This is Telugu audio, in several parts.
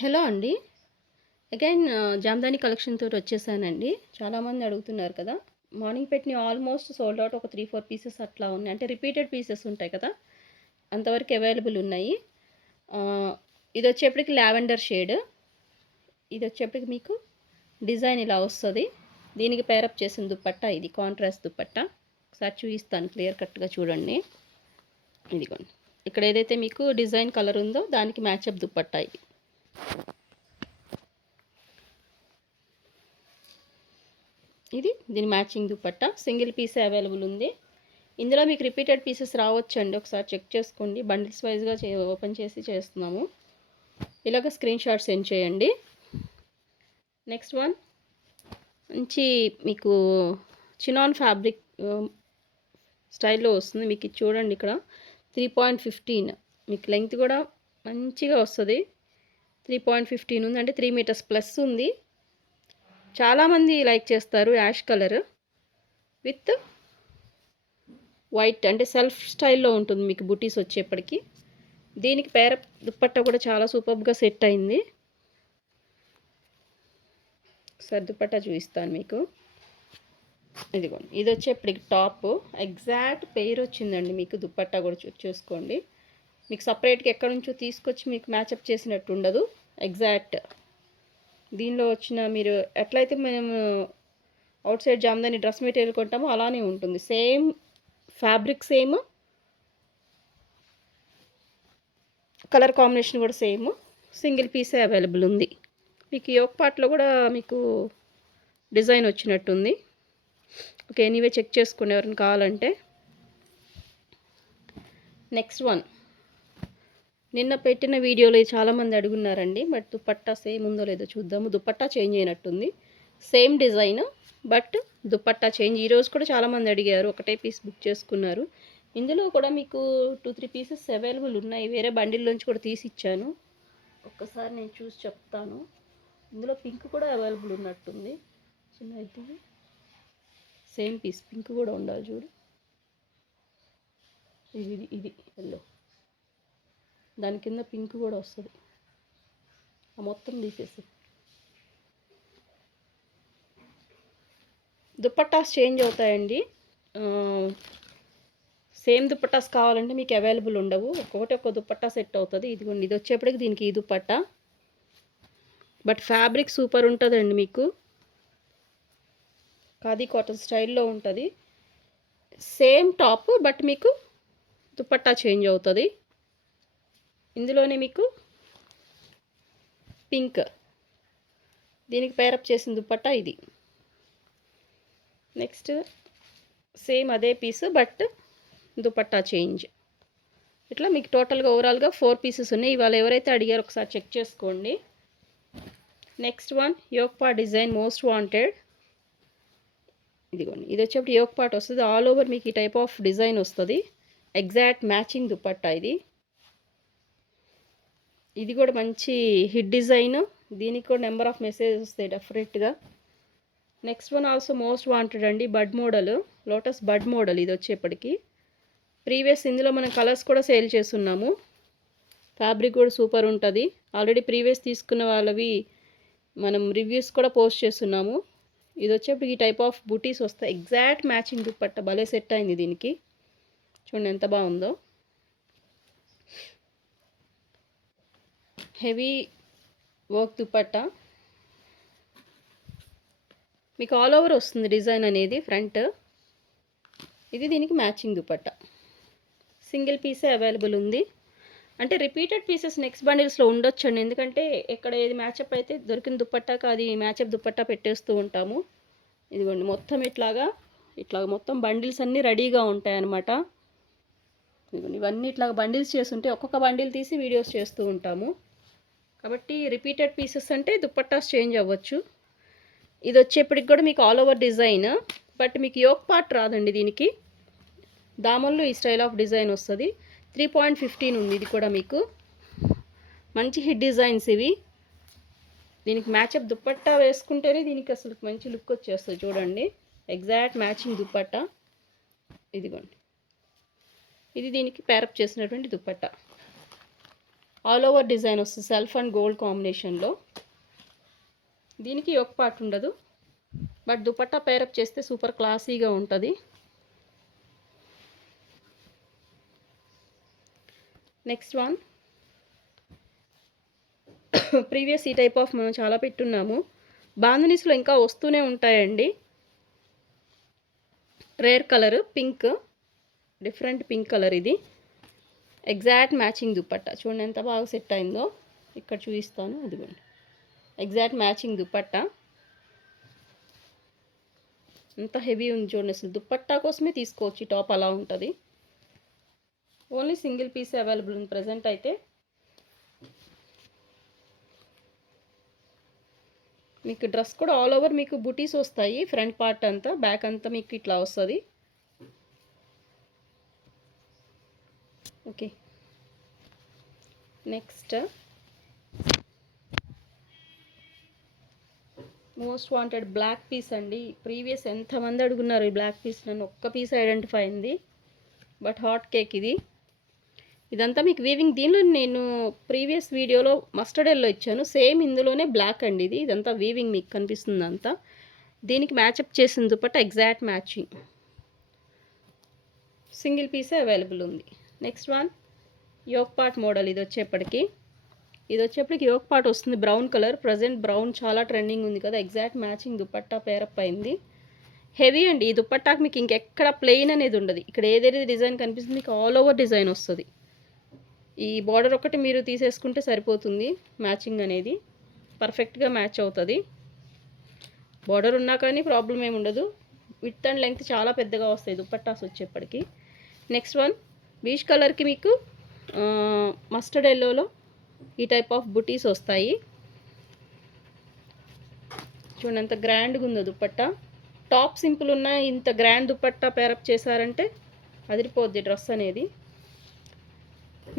హలో అండి. అగైన్ జామ్దాని కలెక్షన్ తోటి వచ్చేసానండి. చాలామంది అడుగుతున్నారు కదా! మార్నింగ్ పెట్టినయి ఆల్మోస్ట్ సోల్డ్ ఔట్. ఒక 3, 4 పీసెస్ అట్లా ఉన్నాయి. అంటే రిపీటెడ్ పీసెస్ ఉంటాయి కదా! అంతవరకు అవైలబుల్ ఉన్నాయి. ఆహ్, ఇదొచ్చేప్పటికి లావెండర్ షేడ్. ఇదొచ్చేప్పటికి మీకు డిజైన్ ఇలా వస్తది. దీనికి పేరప్ చేసిన దుపట్టా ఇది. కాంట్రాస్ట్ దుపట్టా. ఒకసారి చూయిస్తాను క్లియర్ కట్‌గా చూడండి. ఇదిగోండి. ఇక్కడ ఏదైతే మీకు డిజైన్ కలర్ ఉందో దానికి మ్యాచప్ దుపట్టా ఇది. ఇది దీని మ్యాచింగ్ దుపట్టా. సింగిల్ పీసే అవైలబుల్ ఉంది. ఇందులో మీకు రిపీటెడ్ పీసెస్ రావచ్చండి. ఒకసారి చెక్ చేసుకోండి. బండిల్స్ వైజ్‌గా ఓపెన్ చేసి చేస్తున్నాము. ఇలాగ స్క్రీన్ షాట్ సెండ్ చేయండి. నెక్స్ట్ వన్ మంచి మీకు చినాన్ ఫ్యాబ్రిక్ స్టైల్‌లో వస్తుంది. మీకు ఇది చూడండి ఇక్కడ 3.15 మీకు లెంగ్త్ కూడా మంచిగా వస్తది. 3.15 ఉంది. అంటే 3 మీటర్స్ ప్లస్ ఉంది. చాలామంది లైక్ చేస్తారు యాష్ కలర్ విత్ వైట్, అంటే సెల్ఫ్ స్టైల్లో ఉంటుంది మీకు బుటీస్ వచ్చేప్పటికి. దీనికి దుపట్టా కూడా చాలా సూపర్గా సెట్ అయింది. ఒకసారి దుపట్టా చూపిస్తాను మీకు. ఇదిగోండి, ఇది వచ్చేప్పటికి టాప్ ఎగ్జాక్ట్ పెయిర్ వచ్చిందండి మీకు. దుపట్టా కూడా చూసుకోండి. మీకు సపరేట్గా ఎక్కడి నుంచో తీసుకొచ్చి మీకు మ్యాచప్ చేసినట్టు ఉండదు. ఎగ్జాక్ట్ దీనిలో వచ్చిన మీరు ఎట్లయితే మేము outside Jamdani dress material కొంటామో అలానే ఉంటుంది. Same fabric same, colour combination కూడా సేమ్. సింగిల్ పీసే అవైలబుల్ ఉంది. మీకు యోక్ పార్ట్లో కూడా మీకు డిజైన్ వచ్చినట్టుంది. ఓకే, ఎనీవే చెక్ చేసుకోండి ఎవరైనా కావాలంటే. నెక్స్ట్ వన్ నిన్న పెట్టిన వీడియోలో చాలామంది అడుగున్నారండి. బట్ దుపట్టా సేమ్ ఉందో లేదో చూద్దాము. దుపట్టా చేంజ్ అయినట్టుంది. Same design but dupatta change. ఈరోజు కూడా చాలామంది అడిగారు, ఒకటే పీస్ బుక్ చేసుకున్నారు. ఇందులో కూడా మీకు 2, 3 పీసెస్ అవైలబుల్ ఉన్నాయి. వేరే బండిల్లోంచి కూడా తీసి ఇచ్చాను. ఒక్కసారి నేను చూసి చెప్తాను. ఇందులో పింక్ కూడా అవైలబుల్ ఉన్నట్టుంది. చిన్న ఇది సేమ్ పీస్ పింక్ కూడా ఉండాలి చూడు. ఇది ఎల్లో, దాని కింద పింక్ కూడా వస్తుంది. మొత్తం తీసేసి దుపట్టాస్ చేంజ్ అవుతాయండి. సేమ్ దుపట్టాస్ కావాలంటే మీకు అవైలబుల్ ఉండవు. ఒక్క దుపట్టా సెట్ అవుతుంది. ఇదిగోండి, ఇది వచ్చేప్పటికి దీనికి ఈ దుపట్టా. బట్ ఫ్యాబ్రిక్ సూపర్ ఉంటుందండి. మీకు ఖాదీ కాటన్ స్టైల్లో ఉంటుంది. సేమ్ టాప్ బట్ మీకు దుపట్టా చేంజ్ అవుతుంది. ఇందులోనే మీకు పింక్, దీనికి పేరప్ చేసిన దుపట్టా ఇది. నెక్స్ట్ సేమ్ అదే పీస్ బట్ దుపట్టా చేంజ్. ఇట్లా మీకు టోటల్గా ఓవరాల్గా 4 పీసెస్ ఉన్నాయి. ఇవాళ ఎవరైతే అడిగారో ఒకసారి చెక్ చేసుకోండి. Next one yoke part design most wanted. ఇదిగోండి, ఇది వచ్చేప్పుడు యోక్ పార్ట్ వస్తుంది. ఆల్ ఓవర్ మీకు ఈ టైప్ ఆఫ్ డిజైన్ వస్తుంది. ఎగ్జాక్ట్ మ్యాచింగ్ దుపట్టా ఇది. ఇది కూడా మంచి హిట్ డిజైన్. దీనికి కూడా నెంబర్ ఆఫ్ మెసేజెస్ వస్తాయి డెఫినెట్గా. Next one also most wanted అండి. బడ్ మోడల్, లోటస్ బడ్ మోడల్. ఇది వచ్చేప్పటికి ప్రీవియస్ ఇందులో మనం కలర్స్ కూడా సేల్ చేస్తున్నాము. ఫ్యాబ్రిక్ కూడా సూపర్ ఉంటుంది. ఆల్రెడీ ప్రీవియస్ తీసుకున్న వాళ్ళవి మనం రివ్యూస్ కూడా పోస్ట్ చేస్తున్నాము. ఇది వచ్చేప్పటికి ఈ టైప్ ఆఫ్ బూటీస్ వస్తాయి. ఎగ్జాక్ట్ మ్యాచింగ్ దుపట్ట భలే సెట్ అయింది దీనికి. చూడండి ఎంత బాగుందో. హెవీ వర్క్ దుపట్టా మీకు ఆల్ ఓవర్ వస్తుంది డిజైన్ అనేది ఫ్రంట్. ఇది దీనికి మ్యాచింగ్ దుపట్టా. సింగిల్ పీసే అవైలబుల్ ఉంది. అంటే రిపీటెడ్ పీసెస్ నెక్స్ట్ బండిల్స్లో ఉండొచ్చండి. ఎందుకంటే ఎక్కడ ఏది మ్యాచప్ అయితే దొరికిన దుపట్టాక అది మ్యాచప్ దుపట్టా పెట్టేస్తూ ఉంటాము. ఇదిగోండి, మొత్తం ఇట్లాగా మొత్తం బండిల్స్ అన్నీ రెడీగా ఉంటాయన్నమాట. ఇదిగోండి, ఇవన్నీ ఇట్లాగా బండిల్స్ చేస్తుంటే ఒక్కొక్క బండిల్ తీసి వీడియోస్ చేస్తూ ఉంటాము. కాబట్టి రిపీటెడ్ పీసెస్ అంటే దుపట్టాస్ చేంజ్ అవ్వచ్చు. ఇది వచ్చేప్పటికి కూడా మీకు ఆల్ ఓవర్ డిజైన్ బట్ మీకు యోక్ పార్ట్ రాదండి. దీనికి దామన్లో ఈ స్టైల్ ఆఫ్ డిజైన్ వస్తుంది. 3.15 ఉంది. ఇది కూడా మీకు మంచి హిట్ డిజైన్స్ ఇవి. దీనికి మ్యాచప్ దుపట్టా వేసుకుంటేనే దీనికి అసలు మంచి లుక్ వచ్చేస్తుంది. చూడండి, ఎగ్జాక్ట్ మ్యాచింగ్ దుపట్టా. ఇదిగోండి, ఇది దీనికి పేరప్ చేసినటువంటి దుపట్టా. ఆల్ ఓవర్ డిజైన్ వస్తుంది సెల్ఫ్ అండ్ గోల్డ్ కాంబినేషన్లో. దీనికి యోక్ పార్ట్ ఉండదు, బట్ దుపట్టా పేరప్ చేస్తే సూపర్ క్లాసీగా ఉంటుంది. నెక్స్ట్ వన్, ప్రీవియస్ ఈ టైప్ ఆఫ్ మనం చాలా పెట్టున్నాము. బాంధనీస్లో ఇంకా వస్తూనే ఉంటాయండి. Rare colour pink, different pink colour. ఇది ఎగ్జాక్ట్ మ్యాచింగ్ దుపట్టా. చూడండి ఎంత బాగా సెట్ అయిందో. ఇక్కడ చూపిస్తాను, అదిగోండి ఎగ్జాక్ట్ మ్యాచింగ్ దుపట్టా. ఎంత హెవీ ఉంది చూడండి, అసలు దుపట్టా కోసమే తీసుకోవచ్చు. ఈ టాప్ అలా ఉంటుంది. ఓన్లీ సింగిల్ పీస్ అవైలబుల్ ఉంది ప్రజెంట్ అయితే. మీకు డ్రెస్ కూడా ఆల్ ఓవర్ మీకు బుటీస్ వస్తాయి. ఫ్రంట్ పార్ట్ అంతా, బ్యాక్ అంతా మీకు ఇట్లా వస్తుంది. Okay, next most wanted black piece అండి. ప్రీవియస్ ఎంతమంది అడుగున్నారు ఈ బ్లాక్ పీస్. నన్ను ఒక్క పీస్ ఐడెంటిఫై అయింది, బట్ హాట్ కేక్ ఇది. ఇదంతా మీకు వీవింగ్. దీనిలో నేను ప్రీవియస్ వీడియోలో మస్టర్డ్ ఎల్లో ఇచ్చాను, సేమ్ ఇందులోనే బ్లాక్ అండి ఇది. ఇదంతా వీవింగ్ మీకు కనిపిస్తుంది అంతా. దీనికి మ్యాచప్ చేసిన దుపట్టా ఎగ్జాక్ట్ మ్యాచింగ్. సింగిల్ పీసే అవైలబుల్ ఉంది. Next one, yoke part model. ఇది వచ్చేప్పటికి యోక్ పార్ట్ వస్తుంది బ్రౌన్ కలర్. ప్రజెంట్ బ్రౌన్ చాలా ట్రెండింగ్ ఉంది కదా. ఎగ్జాక్ట్ మ్యాచింగ్ దుపట్టా పేరప్ అయింది. హెవీ అండి ఈ దుపట్టాకి. మీకు ఇంకెక్కడ ప్లెయిన్ అనేది ఉండదు. ఇక్కడ ఏదైతే డిజైన్ కనిపిస్తుంది మీకు ఆల్ ఓవర్ డిజైన్ వస్తుంది. ఈ బార్డర్ ఒకటి మీరు తీసేసుకుంటే సరిపోతుంది. మ్యాచింగ్ అనేది పర్ఫెక్ట్గా మ్యాచ్ అవుతుంది. బార్డర్ ఉన్నా కానీ ప్రాబ్లం ఏమి ఉండదు. విడ్త్ అండ్ లెంగ్త్ చాలా పెద్దగా వస్తాయి దుపట్టాస్ వచ్చేప్పటికి. నెక్స్ట్ వన్, బీచ్ కలర్కి మీకు మస్టర్డ్ ఎల్లోలో ఈ టైప్ ఆఫ్ బుటీస్ వస్తాయి. చూడండి ఎంత గ్రాండ్గా ఉందో దుపట్టా. టాప్ సింపుల్ ఉన్న ఇంత గ్రాండ్ దుపట్టా పేరప్ చేశారంటే అదిరిపోద్ది డ్రెస్ అనేది.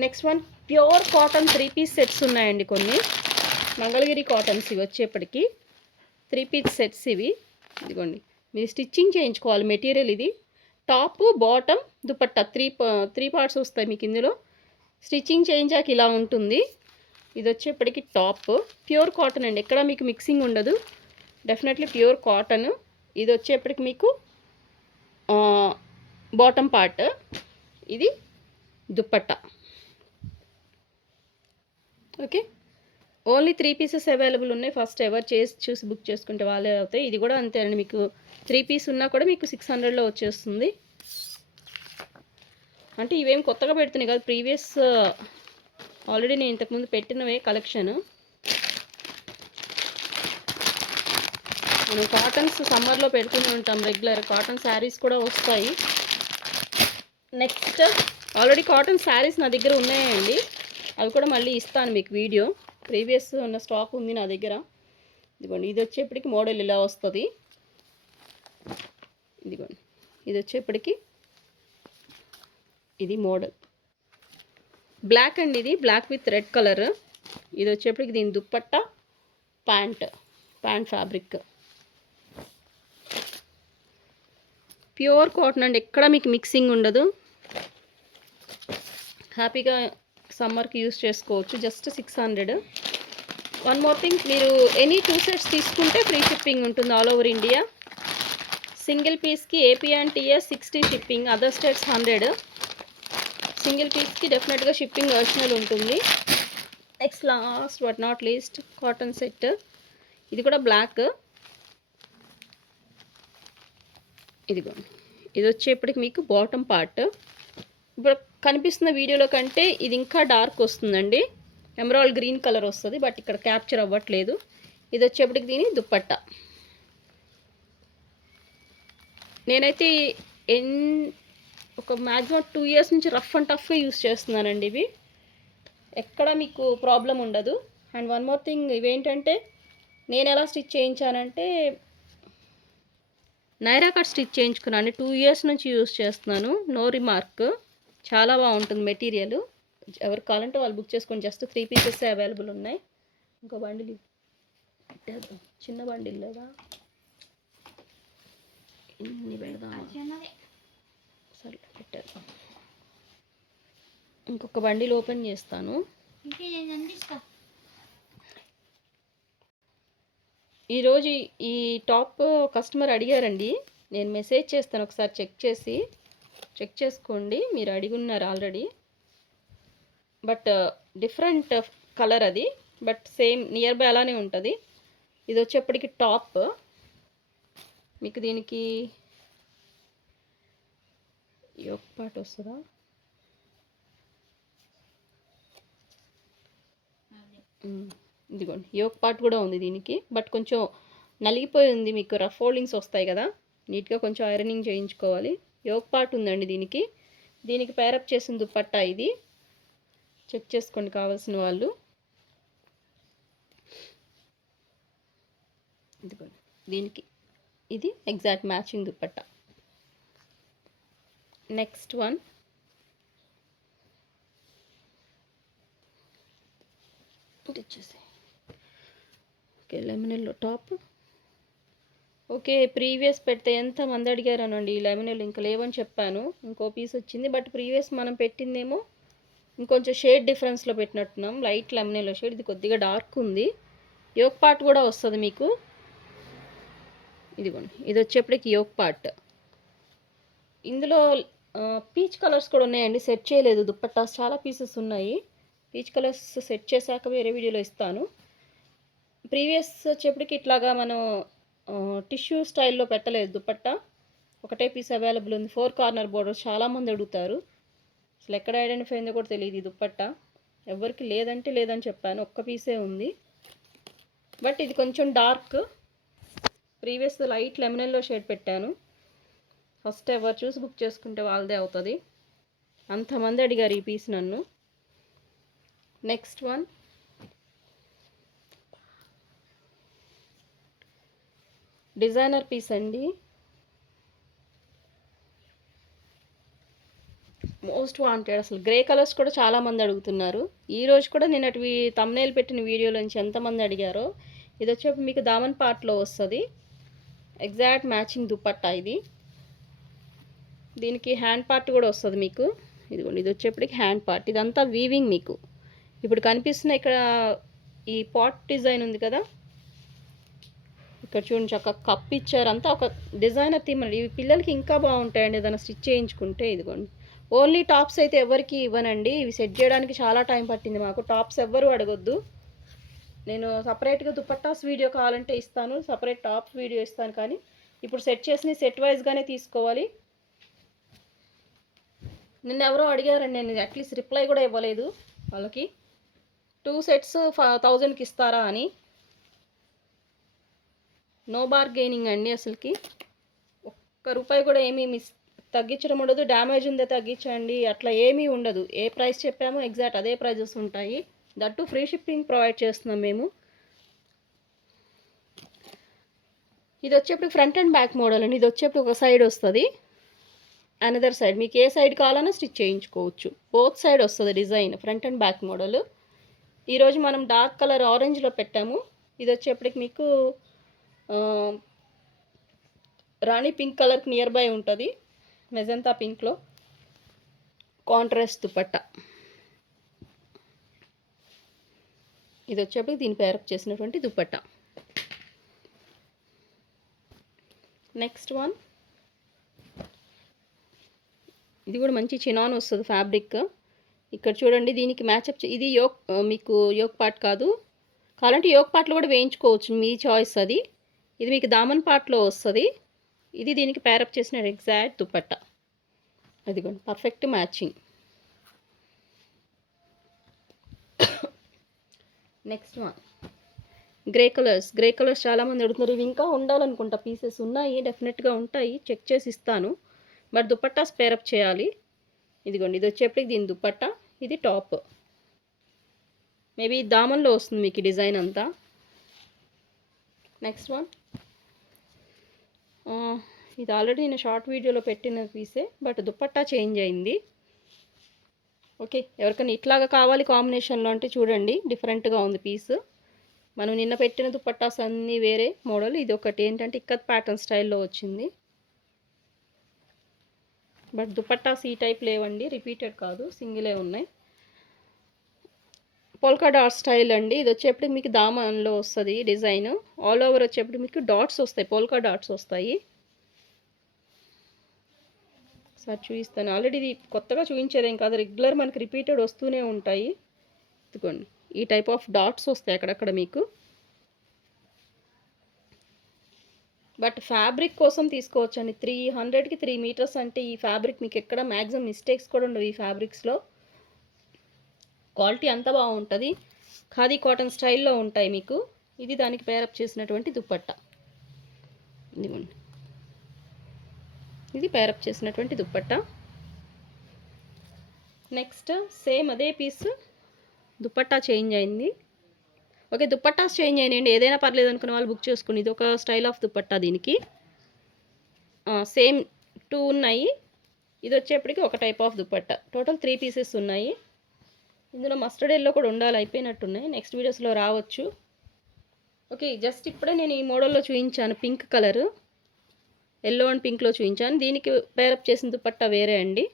Next one, pure cotton 3 piece sets ఉన్నాయండి కొన్ని. మంగళగిరి కాటన్స్ ఇవి వచ్చేప్పటికి 3 పీస్ సెట్స్ ఇవి. ఇదిగోండి, మీరు స్టిచ్చింగ్ చేయించుకోవాలి మెటీరియల్ ఇది. టాప్ బాటమ్ దుపట్టా 3 పార్ట్స్ వస్తాయి మీకు ఇందులో. స్టిచ్చింగ్ చేయించాక ఇలా ఉంటుంది. ఇది వచ్చేప్పటికి టాప్ ప్యూర్ కాటన్ అండి, ఎక్కడ మీకు మిక్సింగ్ ఉండదు. Definitely pure cotton. ఇది వచ్చేప్పటికి మీకు బాటమ్ పార్ట్, ఇది dupatta. Okay, only 3 pieces available ఉన్నాయి. ఫస్ట్ ఎవరు చూసి బుక్ చేసుకుంటే వాళ్ళే అవుతాయి. ఇది కూడా అంతే అండి, మీకు 3 పీస్ ఉన్నా కూడా మీకు 600లో వచ్చేస్తుంది. అంటే ఇవేం కొత్తగా పెడుతున్నాయి కాదు, ప్రీవియస్ ఆల్రెడీ నేను ఇంతకుముందు పెట్టినవే కలెక్షన్. మనం కాటన్స్ సమ్మర్లో పెడుతూనే ఉంటాం రెగ్యులర్. కాటన్ శారీస్ కూడా వస్తాయి. నెక్స్ట్, ఆల్రెడీ కాటన్ శారీస్ నా దగ్గర ఉన్నాయండి, అవి కూడా మళ్ళీ ఇస్తాను మీకు వీడియో. ప్రీవియస్ ఉన్న స్టాక్ ఉంది నా దగ్గర. ఇదిగోండి, ఇది వచ్చేప్పటికి మోడల్ ఇలా వస్తుంది. ఇదిగోండి, ఇది వచ్చేప్పటికి ఇది మోడల్ బ్లాక్ అండి. ఇది బ్లాక్ విత్ రెడ్ కలర్. ఇది వచ్చేప్పటికి దీని dupatta pant fabric. Pure cotton అండి, ఎక్కడ మీకు మిక్సింగ్ ఉండదు. హ్యాపీగా సమ్మర్కి యూస్ చేసుకోవచ్చు. జస్ట్ 600. వన్ మోర్ థింగ్, మీరు ఎనీ 2 సెట్స్ తీసుకుంటే ఫ్రీ షిప్పింగ్ ఉంటుంది ఆల్ ఓవర్ ఇండియా. సింగిల్ పీస్కి AP and TS 60 shipping, other states 100. Single పీస్కి డెఫినెట్గా షిప్పింగ్ అడిషనల్ ఉంటుంది. Next last but not least, cotton set. ఇది కూడా బ్లాక్. ఇదిగోండి, ఇది వచ్చేప్పటికి మీకు బాటమ్ పార్ట్. ఇప్పుడు కనిపిస్తున్న వీడియోలో కంటే ఇది ఇంకా డార్క్ వస్తుందండి. ఎమరాల్డ్ గ్రీన్ కలర్ వస్తుంది, బట్ ఇక్కడ క్యాప్చర్ అవ్వట్లేదు. ఇది వచ్చేప్పటికి దీని దుపట్టా. నేనైతే ఒక మ్యాక్సిమం 2 ఇయర్స్ నుంచి రఫ్ అండ్ టఫ్గా యూస్ చేస్తున్నానండి. ఇవి ఎక్కడ మీకు ప్రాబ్లం ఉండదు. అండ్ వన్ మోర్ థింగ్, ఇవేంటంటే నేను ఎలా స్టిచ్ చేయించానంటే నైరా కట్ స్టిచ్ చేయించుకున్నాను. 2 ఇయర్స్ నుంచి యూస్ చేస్తున్నాను. నో రిమార్క్, చాలా బాగుంటుంది మెటీరియల్. ఎవరు కావాలంటే వాళ్ళు బుక్ చేసుకొని. జస్ట్ 3 పీసెస్ అవైలబుల్ ఉన్నాయి. ఇంకో బండిల్ పెట్టేద్దాం, చిన్న బండిల్ లేదా ఇన్ని పెడదాం, సరే పెట్టేద్దాం. ఇంకొక బండిల్ ఓపెన్ చేస్తాను. ఈరోజు ఈ టాప్ కస్టమర్ అడిగారండి. నేను మెసేజ్ చేస్తాను, ఒకసారి చెక్ చేసుకోండి. మీరు అడిగున్నారు ఆల్రెడీ, బట్ డిఫరెంట్ కలర్ అది, బట్ సేమ్ నియర్ బై అలానే ఉంటుంది. ఇది వచ్చేప్పటికి టాప్. మీకు దీనికి యోక్ పార్ట్ వస్తుందా? ఇదిగోండి, యోక్ పార్ట్ కూడా ఉంది దీనికి, బట్ కొంచెం నలిగిపోయి ఉంది. మీకు రఫ్ ఫోల్డింగ్స్ వస్తాయి కదా, నీట్గా కొంచెం ఐరనింగ్ చేయించుకోవాలి. యోక్ పార్ట్ ఉందండి దీనికి. దీనికి పేరప్ చేసిన దుపట్టా ఇది. చెక్ చేసుకోండి కావాల్సిన వాళ్ళు. ఇదిగోండి, దీనికి ఇది exact matching dupatta. Next one వచ్చేసి okay, lemon yellow top. Okay, previous పెడితే ఎంతమంది అడిగారనండి ఈ లెమన్ ఎల్లో. ఇంకా లేవని చెప్పాను, ఇంకో పీస్ వచ్చింది. బట్ ప్రీవియస్ మనం పెట్టిందేమో ఇంకొంచెం షేడ్ డిఫరెన్స్లో పెట్టినట్టున్నాం. లైట్ లెమన్ ఎల్లో షేడ్, ఇది కొద్దిగా డార్క్ ఉంది. యోక్ పార్ట్ కూడా వస్తుంది మీకు. ఇదిగోండి, ఇది వచ్చేప్పటికి యోక్ పార్ట్. ఇందులో పీచ్ కలర్స్ కూడా ఉన్నాయండి, సెట్ చేయలేదు దుప్పట్టాస్. చాలా పీసెస్ ఉన్నాయి. పీచ్ కలర్స్ సెట్ చేశాక వేరే వీడియోలో ఇస్తాను. ప్రీవియస్ వచ్చేప్పటికి ఇట్లాగా మనం టిష్యూ స్టైల్లో పెట్టలేదు దుపట్టా. ఒకటే పీస్ అవైలబుల్ ఉంది. 4 కార్నర్ బోర్డర్స్. చాలామంది అడుగుతారు, అసలు ఎక్కడ ఐడెంటిఫై అయిందో కూడా తెలియదు ఈ దుపట్టా. ఎవరికి లేదంటే లేదని చెప్పాను, ఒక్క పీసే ఉంది. బట్ ఇది కొంచెం dark. Previous light lemon yellow shade పెట్టాను. ఫస్ట్ ఎవరు చూసి బుక్ చేసుకుంటే వాళ్ళదే అవుతుంది. అంతమంది అడిగారు ఈ పీస్ నన్ను. నెక్స్ట్ వన్ డిజైనర్ పీస్ అండి. Most wanted. అసలు గ్రే కలర్స్ కూడా చాలామంది అడుగుతున్నారు. ఈరోజు కూడా నిన్నటి తమ్నేల్ పెట్టిన వీడియోలోంచి ఎంతమంది అడిగారో. ఇది వచ్చేప్పుడు మీకు దామన్ పార్ట్లో వస్తుంది. ఎగ్జాక్ట్ మ్యాచింగ్ దుపట్టా ఇది. దీనికి హ్యాండ్ పార్ట్ కూడా వస్తుంది మీకు. ఇదిగోండి, ఇది వచ్చేప్పటికి హ్యాండ్ పార్ట్. ఇదంతా వీవింగ్ మీకు. ఇప్పుడు కనిపిస్తున్న ఇక్కడ ఈ పాట్ డిజైన్ ఉంది కదా, ఇక్కడ చూడండి చక్కగా కప్ ఇచ్చారు. అంతా ఒక డిజైనర్ థీమ్ అండి. ఇవి పిల్లలకి ఇంకా బాగుంటాయండి ఏదైనా స్టిచ్ చేయించుకుంటే. ఇదిగోండి, ఓన్లీ టాప్స్ అయితే ఎవరికి ఇవ్వనండి. ఇవి సెట్ చేయడానికి చాలా టైం పట్టింది మాకు. టాప్స్ ఎవ్వరు అడగొద్దు. నేను సపరేట్గా దుపట్టాస్ వీడియో కావాలంటే ఇస్తాను, సపరేట్ టాప్స్ వీడియో ఇస్తాను. కానీ ఇప్పుడు సెట్ చేసి సెట్ వైజ్గానే తీసుకోవాలి. నిన్న ఎవరో అడిగారండి, నేను అట్లీస్ట్ రిప్లై కూడా ఇవ్వలేదు వాళ్ళకి. 2 సెట్స్ 1000కి ఇస్తారా అని. నో బార్గెయినింగ్ అండి అసలుకి. ఒక్క రూపాయి కూడా ఏమీ తగ్గించడం ఉండదు. డ్యామేజ్ ఉందే తగ్గించండి అట్లా ఏమీ ఉండదు. ఏ ప్రైస్ చెప్పామో ఎగ్జాక్ట్ అదే ప్రైజెస్ ఉంటాయి. దట్టు ఫ్రీ షిప్పింగ్ ప్రొవైడ్ చేస్తున్నాం మేము. ఇది వచ్చేప్పుడు ఫ్రంట్ అండ్ బ్యాక్ మోడల్ అండి. ఇది వచ్చేప్పుడు ఒక సైడ్ వస్తుంది, అనదర్ సైడ్ మీకు ఏ సైడ్ కావాలన్నా స్టిచ్ చేయించుకోవచ్చు. బోత్ సైడ్ వస్తుంది design, front and back model. ఈరోజు మనం డార్క్ కలర్ ఆరెంజ్లో పెట్టాము. ఇది వచ్చేప్పటికి మీకు రాణి పింక్ కలర్కి నియర్ బై ఉంటుంది. మెజంతా పింక్లో కాంట్రాస్ట్ దుపట్టా. ఇది వచ్చేప్పటికి దీని పేరప్ చేసినటువంటి దుపట్టా. నెక్స్ట్ వన్, ఇది కూడా మంచి చినాన్ వస్తుంది ఫ్యాబ్రిక్. ఇక్కడ చూడండి, దీనికి మ్యాచప్ ఇది మీకు యోక్ పార్ట్ కాదు, కావాలంటే యోక్ పార్ట్లో కూడా వేయించుకోవచ్చు, మీ చాయిస్ అది. ఇది మీకు దామన్ పార్ట్లో వస్తుంది. ఇది దీనికి పేరప్ చేసిన ఎగ్జాక్ట్ దుపట్టా. అదిగోండి, perfect matching. Next one grey colours చాలామంది అడుగుతున్నారు. ఇవి ఇంకా ఉండాలనుకుంటా, పీసెస్ ఉన్నాయి, డెఫినెట్గా ఉంటాయి, చెక్ చేసి ఇస్తాను. బట్ దుపట్టాస్ పేరప్ చేయాలి. ఇదిగోండి, ఇది వచ్చేప్పటికి దీని దుపట్టా, ఇది టాప్. మేబీ దామన్లో వస్తుంది మీకు డిజైన్ అంతా. నెక్స్ట్ వన్, ఇది ఆల్రెడీ నేను షార్ట్ వీడియోలో పెట్టిన పీసే, బట్ దుపట్టా చేంజ్ అయింది. ఓకే, ఎవరికైనా ఇట్లాగా కావాలి కాంబినేషన్లో అంటే చూడండి, డిఫరెంట్గా ఉంది పీస్. మనం నిన్న పెట్టిన దుపట్టాస్ అన్నీ వేరే మోడల్. ఇది ఒకటి ఏంటంటే ఇక్కత్ ప్యాటర్న్ స్టైల్లో వచ్చింది. బట్ దుపట్టాస్ ఈ టైప్ లేవండి, రిపీటెడ్ కాదు, సింగిలే ఉన్నాయి. పోల్కా డాట్ స్టైల్ అండి. ఇది వచ్చేప్పటికి మీకు దామన్లో వస్తుంది డిజైన్. ఆల్ ఓవర్ వచ్చేప్పటికి మీకు డాట్స్ వస్తాయి, పోల్కా డాట్స్ వస్తాయి. ఒకసారి చూపిస్తాను. ఆల్రెడీ ఇది కొత్తగా చూపించేదేం కాదు, రెగ్యులర్ మనకి రిపీటెడ్ వస్తూనే ఉంటాయి. ఇదిగోండి, ఈ టైప్ ఆఫ్ డాట్స్ వస్తాయి అక్కడక్కడ మీకు. బట్ ఫ్యాబ్రిక్ కోసం తీసుకోవచ్చండి. 300కి 3 మీటర్స్ అంటే ఈ ఫ్యాబ్రిక్ మీకు ఎక్కడ మ్యాక్సిమం మిస్టేక్స్ కూడా ఉండవు ఈ ఫ్యాబ్రిక్స్లో. క్వాలిటీ అంతా బాగుంటుంది. ఖాదీ కాటన్ స్టైల్లో ఉంటాయి మీకు. ఇది దానికి పేరప్ చేసినటువంటి దుప్పట్టా. ఇదిగోండి, ఇది పేరప్ చేసినటువంటి దుప్పట్టా. నెక్స్ట్ సేమ్ అదే పీస్ దుప్పట్టా చేంజ్ అయింది. ఓకే, దుప్పట్టాస్ చేంజ్ అయినాయండి. ఏదైనా పర్లేదు అనుకున్న వాళ్ళు బుక్ చేసుకుని. ఇది ఒక స్టైల్ ఆఫ్ దుప్పట్టా. దీనికి సేమ్ 2 ఉన్నాయి. ఇది వచ్చేప్పటికి ఒక type of dupatta. Total 3 pieces ఉన్నాయి. ఇందులో మస్టర్డ్ ఎల్లో కూడా ఉండాలి, అయిపోయినట్టున్నాయి. నెక్స్ట్ వీడియోస్లో రావచ్చు. ఓకే, జస్ట్ ఇప్పుడే నేను ఈ మోడల్లో చూపించాను. పింక్ కలర్, ఎల్లో అండ్ పింక్లో చూపించాను. దీనికి పేరప్ చేసిన దుప్పట్టా వేరే అండి.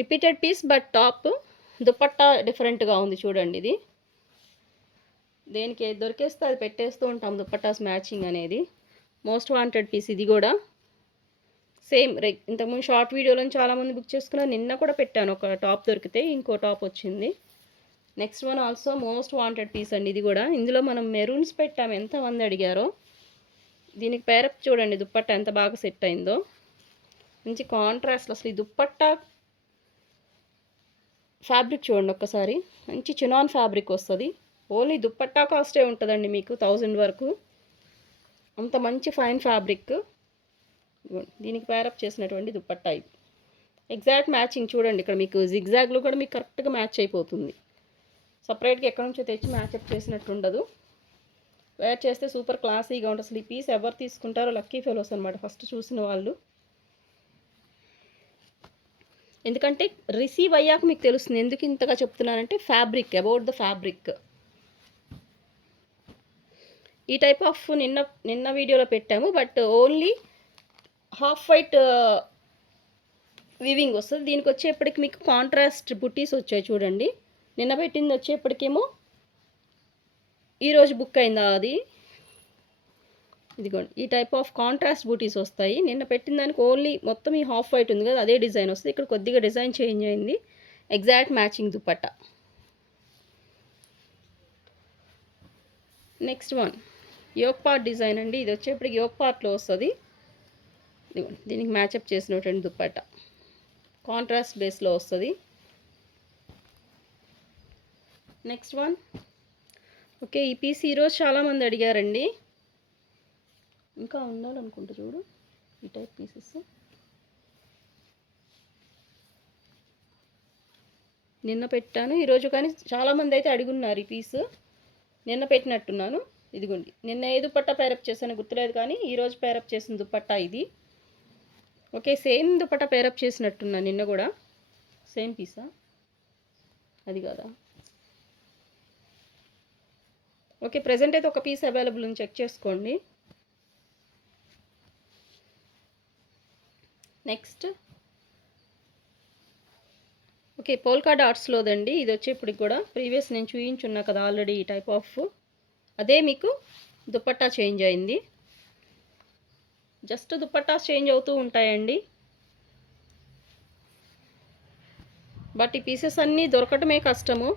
Repeated piece but top dupatta డిఫరెంట్గా ఉంది చూడండి. ఇది దేనికి దొరికేస్తే అది పెట్టేస్తూ ఉంటాం, దుప్పట్టాస్ మ్యాచింగ్ అనేది. మోస్ట్ వాంటెడ్ పీస్ ఇది కూడా. సేమ్ ఇంతకుముందు షార్ట్ వీడియోలో చాలామంది బుక్ చేసుకున్నారు. నిన్న కూడా పెట్టాను, ఒక టాప్ దొరికితే ఇంకో టాప్ వచ్చింది. Next one also most wanted piece అండి ఇది కూడా. ఇందులో మనం మెరూన్స్ పెట్టాము, ఎంతమంది అడిగారో. దీనికి పేరప్ చూడండి, దుప్పట్టా ఎంత బాగా సెట్ అయిందో. మంచి కాంట్రాస్ట్. అసలు ఈ దుప్పట్టా ఫ్యాబ్రిక్ చూడండి ఒక్కసారి, మంచి చినాన్ ఫ్యాబ్రిక్ వస్తుంది. ఓన్లీ దుప్పట్టా కాస్టే ఉంటుందండి మీకు 1000 వరకు. అంత మంచి ఫైన్ ఫ్యాబ్రిక్. దీనికి పేరప్ చేసినటువంటి దుప్పట్టా ఇది. ఎగ్జాక్ట్ మ్యాచింగ్ చూడండి. ఇక్కడ మీకు జిగ్జాగ్లో కూడా మీకు కరెక్ట్గా మ్యాచ్ అయిపోతుంది. సపరేట్గా ఎక్కడి నుంచో తెచ్చి మ్యాచప్ చేసినట్టు ఉండదు. వేర్ చేస్తే సూపర్ క్లాసీగా ఉంటుంది. అసలు ఈ పీస్ ఎవరు తీసుకుంటారో లక్కీ ఫెలోస్ అనమాట, ఫస్ట్ చూసిన వాళ్ళు. ఎందుకంటే రిసీవ్ అయ్యాక మీకు తెలుస్తుంది ఎందుకు ఇంతగా చెప్తున్నానంటే ఫ్యాబ్రిక్, అబౌట్ ద ఫ్యాబ్రిక్. ఈ టైప్ ఆఫ్ నిన్న వీడియోలో పెట్టాము, but only half white weaving వస్తుంది. దీనికి వచ్చేప్పటికి మీకు కాంట్రాస్ట్ బుట్టీస్ వచ్చాయి చూడండి. నిన్న పెట్టింది వచ్చేప్పటికేమో ఈరోజు బుక్ అయిందా అది. ఇదిగోండి, ఈ టైప్ ఆఫ్ కాంట్రాస్ట్ బూటీస్ వస్తాయి. నిన్న పెట్టిన దానికి ఓన్లీ మొత్తం ఈ హాఫ్ వైట్ ఉంది కదా, అదే డిజైన్ వస్తుంది. ఇక్కడ కొద్దిగా డిజైన్ చేంజ్ అయింది. Exact matching dupatta. Next one yoke part design అండి. ఇది వచ్చేప్పటికి యోక్ పార్ట్లో వస్తుంది. ఇదిగోండి, దీనికి మ్యాచప్ చేసినటువంటి దుపట్టా కాంట్రాస్ట్ బేస్లో వస్తుంది. Next one. ఓకే, ఈ పీస్ ఈరోజు చాలామంది అడిగారండి. ఇంకా ఉండాలనుకుంటా చూడు ఈ టైప్ పీసెస్. నిన్న పెట్టాను ఈరోజు, కానీ చాలామంది అయితే అడుగున్నారు ఈ పీస్. నిన్న పెట్టినట్టున్నాను. ఇదిగోండి, నిన్న ఏ దుపట్టా పేరప్ చేశాను గుర్తులేదు, కానీ ఈరోజు పేరప్ చేసిన దుపట్టా ఇది. ఓకే, సేమ్ దుపట్టా పేరప్ చేసినట్టున్నా నిన్న కూడా. సేమ్ పీసా అది కదా. ఓకే, ప్రజెంట్ అయితే ఒక పీస్ అవైలబుల్ ఉంది, చెక్ చేసుకోండి. నెక్స్ట్ ఓకే, పోల్కా డాట్స్లోదండి. ఇది వచ్చేప్పటికి కూడా ప్రీవియస్ నేను చూపించున్నా కదా ఆల్రెడీ ఈ టైప్ ఆఫ్. అదే మీకు దుపట్టా చేంజ్ అయింది. జస్ట్ దుపట్టాస్ చేంజ్ అవుతూ ఉంటాయండి. బట్ ఈ పీసెస్ అన్నీ దొరకటమే కష్టము.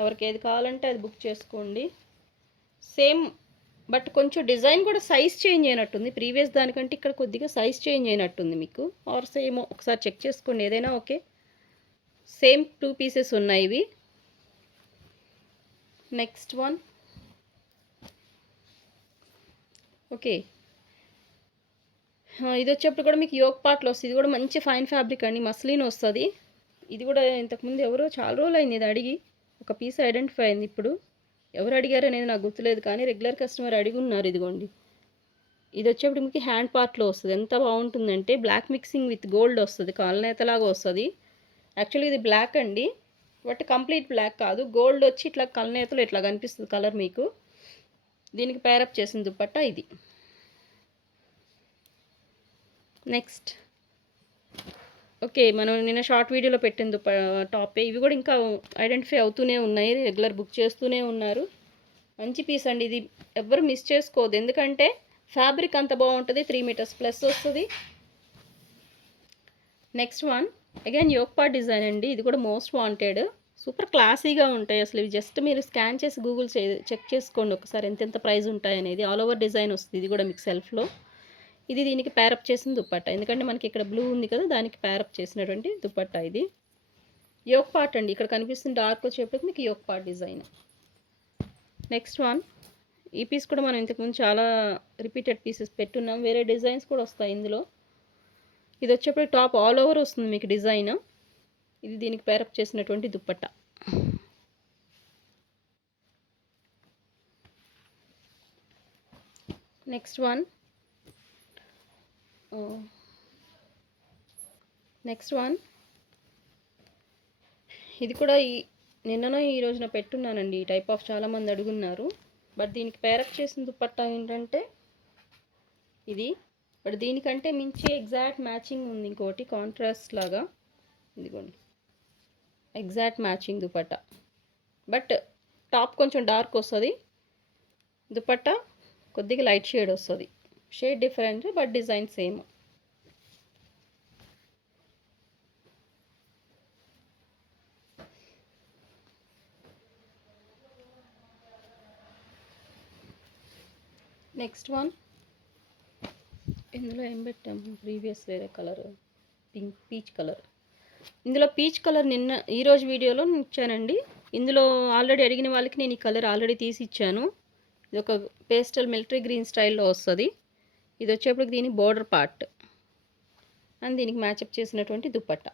ఎవరికి ఏది కావాలంటే అది బుక్ చేసుకోండి. సేమ్ బట్ కొంచెం డిజైన్ కూడా సైజ్ చేంజ్ అయినట్టుంది ప్రీవియస్ దానికంటే. ఇక్కడ కొద్దిగా సైజ్ చేంజ్ అయినట్టుంది మీకు. ఆర్ సేమ్ ఒకసారి చెక్ చేసుకోండి, ఏదైనా ఓకే. సేమ్ 2 పీసెస్ ఉన్నాయి ఇవి. Next one. ఓకే, ఇది వచ్చేప్పుడు కూడా మీకు యోక్ పార్ట్లో వస్తుంది. ఇది కూడా మంచి ఫైన్ ఫ్యాబ్రిక్ అండి, మస్లిన్ వస్తుంది. ఇది కూడా ఇంతకుముందు ఎవరో చాలా రోజులు అయింది ఇది అడిగి, ఒక పీస్ ఐడెంటిఫై అయింది. ఇప్పుడు ఎవరు అడిగారు అనేది నాకు గుర్తులేదు, కానీ రెగ్యులర్ కస్టమర్ అడిగి ఉన్నారు. ఇదిగోండి, ఇది వచ్చేప్పుడు మీకు హ్యాండ్ పార్ట్లో వస్తుంది. ఎంత బాగుంటుందంటే బ్లాక్ మిక్సింగ్ విత్ గోల్డ్ వస్తుంది, కాలనేతలాగా వస్తుంది. యాక్చువల్లీ ఇది బ్లాక్ అండి, బట్ కంప్లీట్ బ్లాక్ కాదు, గోల్డ్ వచ్చి ఇట్లా కలనేతలు ఇట్లా కనిపిస్తుంది కలర్ మీకు. దీనికి పేరప్ చేసిన దుపట్టా ఇది. Next okay. మనం నిన్న షార్ట్ వీడియోలో పెట్టింది టాపే. ఇవి కూడా ఇంకా ఐడెంటిఫై అవుతూనే ఉన్నాయి. రెగ్యులర్ బుక్ చేస్తూనే ఉన్నారు. మంచి పీస్ అండి ఇది. ఎవ్వరు మిస్ చేసుకోవద్దు. ఎందుకంటే ఫ్యాబ్రిక్ అంత బాగుంటుంది. 3 మీటర్స్ ప్లస్ వస్తుంది. Next one again yoke part design అండి. ఇది కూడా మోస్ట్ వాంటెడ్. సూపర్ క్లాసీగా ఉంటాయి అసలు. ఇవి జస్ట్ మీరు స్కాన్ చేసి గూగుల్ చెక్ చేసుకోండి ఒకసారి ఎంతెంత ప్రైస్ ఉంటాయి అనేది. ఆల్ ఓవర్ డిజైన్ వస్తుంది. ఇది కూడా మీకు సెల్ఫ్లో. ఇది దీనికి ప్యారప్ చేసిన దుప్పట్టా. ఎందుకంటే మనకి ఇక్కడ బ్లూ ఉంది కదా, దానికి ప్యారప్ చేసినటువంటి దుప్పట్టా ఇది. యోక్ పార్ట్ అండి. ఇక్కడ కనిపిస్తుంది డార్క్ వచ్చేప్పటికి మీకు yoke part design. Next one ఈ పీస్ కూడా మనం ఇంతకుముందు చాలా రిపీటెడ్ పీసెస్ పెట్టున్నాం. వేరే డిజైన్స్ కూడా వస్తాయి ఇందులో. ఇది వచ్చేప్పటికి టాప్ ఆల్ ఓవర్ వస్తుంది మీకు డిజైన్. ఇది దీనికి పేరప్ చేసినటువంటి దుప్పట్టా. నెక్స్ట్ వన్ ఇది కూడా నిన్ననో ఈ రోజున పెట్టున్నానండి. ఈ టైప్ ఆఫ్ చాలామంది అడుగున్నారు. బట్ దీనికి పేరప్ చేసిన దుప్పట్టా ఏంటంటే ఇది. బట్ దీనికంటే మించి ఎగ్జాక్ట్ మ్యాచింగ్ ఉంది ఇంకోటి కాంట్రాస్ట్ లాగా. ఇదిగోండి exact matching dupatta. But top కొంచెం డార్క్ వస్తుంది, దుపట్టా కొద్దిగా లైట్ షేడ్ వస్తుంది. Shade different but design same. Next one ఇందులో ఏం పెట్టాము, ప్రీవియస్ వేరే కలర్ పీచ్ కలర్. ఇందులో పీచ్ కలర్ నిన్న ఈరోజు వీడియోలో ఇచ్చానండి. ఇందులో ఆల్రెడీ అడిగిన వాళ్ళకి నేను ఈ కలర్ ఆల్రెడీ తీసి ఇచ్చాను. ఇది ఒక పేస్టల్ మిలిటరీ గ్రీన్ స్టైల్లో వస్తుంది. ఇది వచ్చేప్పటికి దీని బోర్డర్ పార్ట్ అండ్ దీనికి మ్యాచప్ చేసినటువంటి dupatta.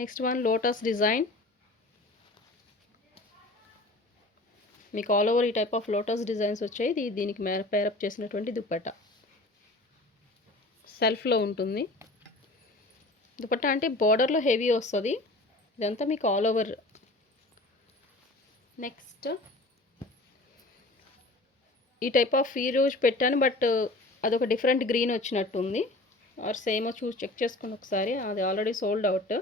Next one lotus design. మీకు ఆల్ ఓవర్ ఈ టైప్ ఆఫ్ లోటస్ డిజైన్స్ వచ్చాయి. దీనికి పేరప్ చేసినటువంటి దుప్పట్టా. సెల్ఫ్లో ఉంటుంది దుపట్టా. అంటే బార్డర్లో హెవీ వస్తుంది. ఇదంతా మీకు ఆల్ ఓవర్. నెక్స్ట్ ఈ టైప్ ఆఫ్ ఈ రోజు పెట్టాను, బట్ అదొక డిఫరెంట్ గ్రీన్ వచ్చినట్టుంది. ఆర్ సేమ్ చూసి చెక్ చేసుకోండి ఒకసారి. అది already sold out.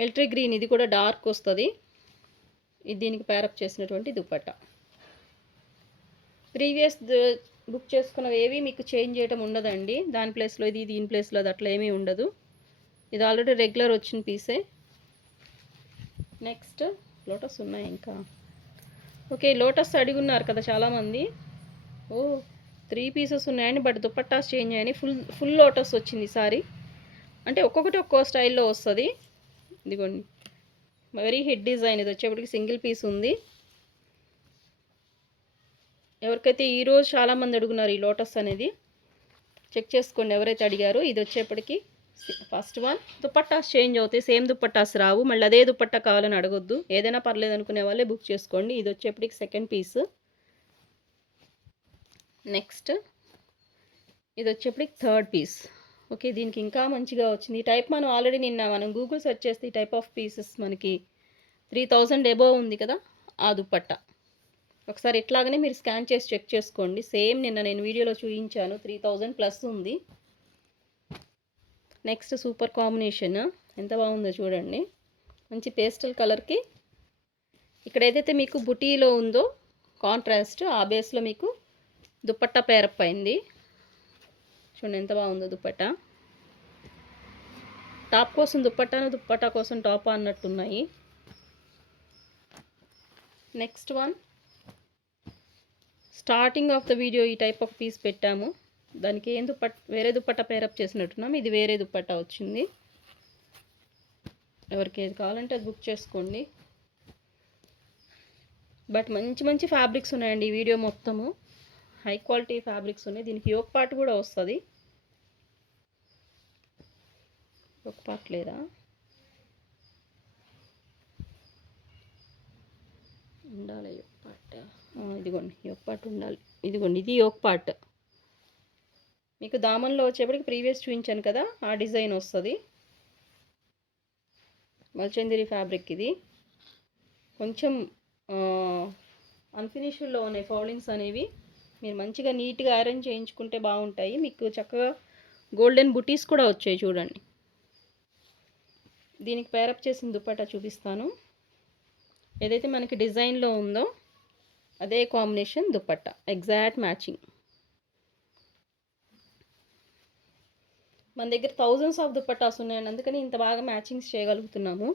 Military green, ఇది కూడా డార్క్ వస్తుంది. ఇది దీనికి పేరప్ చేసినటువంటి దుపట్టా. ప్రీవియస్ బుక్ చేసుకున్నవి ఏవి మీకు చేంజ్ చేయడం ఉండదండి. దాని ప్లేస్లో ఇది, దీని ప్లేస్లో అది, అట్లా ఏమీ ఉండదు. ఇది ఆల్రెడీ రెగ్యులర్ వచ్చిన పీసే. నెక్స్ట్ లోటస్ ఉన్నాయి ఇంకా. ఓకే, లోటస్ అడిగున్నారు కదా చాలామంది. 3 పీసెస్ ఉన్నాయండి, బట్ దుపట్టాస్ చేంజ్ అయ్యాయి. ఫుల్ లోటస్ వచ్చింది ఈసారి. అంటే ఒక్కొక్కటి ఒక్కో స్టైల్లో వస్తుంది. ఇదిగోండి వెరీ హిట్ డిజైన్. ఇది వచ్చేప్పటికి సింగిల్ పీస్ ఉంది. ఎవరికైతే ఈరోజు చాలామంది అడుగున్నారు ఈ లోటస్ అనేది, చెక్ చేసుకోండి ఎవరైతే అడిగారో. ఇది వచ్చేప్పటికి ఫస్ట్ వన్. దుపట్టాస్ చేంజ్ అవుతాయి, సేమ్ దుపట్టాస్ రావు. మళ్ళీ అదే దుపట్టా కావాలని అడగొద్దు. ఏదైనా పర్లేదు అనుకునే వాళ్ళే బుక్ చేసుకోండి. ఇది వచ్చేప్పటికి సెకండ్ పీస్. నెక్స్ట్ ఇది వచ్చేప్పటికి థర్డ్ పీస్. ఓకే, దీనికి ఇంకా మంచిగా వచ్చింది. ఈ టైప్ మనం ఆల్రెడీ మనం గూగుల్ సెర్చ్ చేస్తే ఈ టైప్ ఆఫ్ పీసెస్ మనకి 3000 అబోవ్ ఉంది కదా, ఆ దుపట్టా. ఒకసారి ఇట్లాగనే మీరు స్కాన్ చేసి చెక్ చేసుకోండి. సేమ్ నిన్న నేను వీడియోలో చూపించాను, 3000 ప్లస్ ఉంది. నెక్స్ట్ సూపర్ కాంబినేషన్, ఎంత బాగుందో చూడండి. మంచి పేస్టల్ కలర్కి ఇక్కడ ఏదైతే మీకు బుటీలో ఉందో కాంట్రాస్ట్, ఆ బేస్లో మీకు దుపట్టా పేరప్ అయింది. చూడండి ఎంత బాగుందో దుపట్టా. టాప్ కోసం దుపట్టాను, దుపట్టా కోసం టాప్ అన్నట్టున్నాయి. Next one starting of the video ఈ టైప్ ఆఫ్ పీస్ పెట్టాము. దానికి ఏం వేరే దుపట్టా పేరప్ చేసినట్టున్నాం. ఇది వేరే దుపట్టా వచ్చింది. ఎవరికి ఏది కావాలంటే అది బుక్ చేసుకోండి. బట్ మంచి మంచి ఫ్యాబ్రిక్స్ ఉన్నాయండి ఈ వీడియో మొత్తము. హై క్వాలిటీ ఫ్యాబ్రిక్స్ ఉన్నాయి. దీనికి యోక్ పార్ట్ కూడా వస్తుంది. యోక్ పార్ట్ లేదా, ఉండాలి యోక్ పార్ట్. ఇదిగోండి యోక్ పార్ట్ ఉండాలి. ఇదిగోండి ఇది యోక్ పార్ట్. మీకు దామన్లో వచ్చేప్పటికి ప్రీవియస్ చూపించాను కదా, ఆ డిజైన్ వస్తుంది. మల్చందిరి ఫ్యాబ్రిక్ ఇది. కొంచెం అన్ఫినిష్డ్లో ఉన్నాయి ఫౌలింగ్స్ అనేవి. మీరు మంచిగా నీట్గా అరేంజ్ చేయించుకుంటే బాగుంటాయి. మీకు చక్కగా గోల్డెన్ బుటీస్ కూడా వచ్చాయి చూడండి. దీనికి పేరప్ చేసిన దుపట్టా చూపిస్తాను. ఏదైతే మనకి డిజైన్లో ఉందో అదే కాంబినేషన్ దుపట్టా, ఎగ్జాక్ట్ మ్యాచింగ్. మన దగ్గర థౌజండ్స్ ఆఫ్ దుపట్టాస్ ఉన్నాయండి, అందుకని ఇంత బాగా మ్యాచింగ్స్ చేయగలుగుతున్నాము.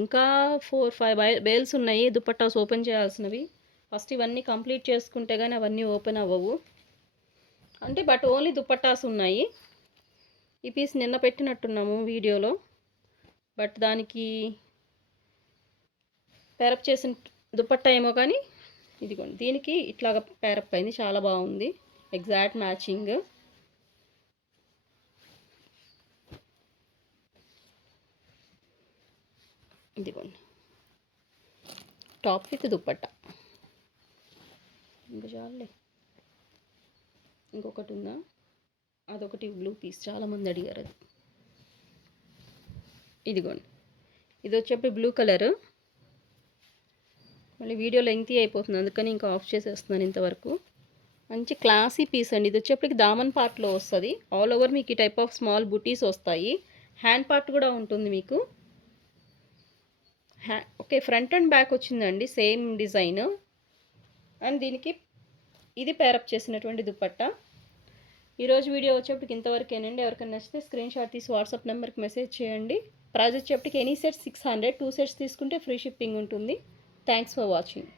ఇంకా 4-5 బేల్స్ ఉన్నాయి దుపట్టాస్ ఓపెన్ చేయాల్సినవి. ఫస్ట్ ఇవన్నీ కంప్లీట్ చేసుకుంటే కానీ అవన్నీ ఓపెన్ అవ్వవు. అంటే బట్ ఓన్లీ దుపట్టాస్ ఉన్నాయి. ఈ పీస్ నిన్న పెట్టినట్టున్నాము వీడియోలో, బట్ దానికి పేరప్ చేసిన దుపట్టా ఏమో కానీ ఇదిగోండి దీనికి ఇట్లాగా పేరప్ అయింది. చాలా బాగుంది, ఎగ్జాక్ట్ మ్యాచింగ్. ఇదిగోండి టాప్ విత్ దుపట్టా. ఇంకా చాలులే, ఇంకొకటి ఉందా, అదొకటి బ్లూ పీస్, చాలామంది అడిగారు అది. ఇదిగోండి ఇది వచ్చేప్పటి బ్లూ కలరు. మళ్ళీ వీడియో లెంగ్తీ అయిపోతుంది, అందుకని ఇంకా ఆఫ్ చేసేస్తున్నాను ఇంతవరకు. మంచి క్లాసీ పీస్ అండి. ఇది వచ్చేప్పటికి దామన్ పార్ట్లో వస్తుంది. ఆల్ ఓవర్ మీకు ఈ టైప్ ఆఫ్ స్మాల్ బుటీస్ వస్తాయి. హ్యాండ్ పార్ట్ కూడా ఉంటుంది మీకు. ఓకే, ఫ్రంట్ అండ్ బ్యాక్ వచ్చిందండి సేమ్ డిజైన్. అండ్ దీనికి ఇది పేరప్ చేసినటువంటి దుపట్టా. ఈరోజు వీడియో వచ్చేప్పటికి ఇంతవరకేనండి. ఎవరికైనా నచ్చితే స్క్రీన్ షాట్ తీసి వాట్సాప్ నెంబర్కి మెసేజ్ చేయండి. ప్రైస్ వచ్చేప్పటికి ఎనీ సెట్ 600, 2 సెట్స్ తీసుకుంటే ఫ్రీ షిప్పింగ్ ఉంటుంది. Thanks for watching.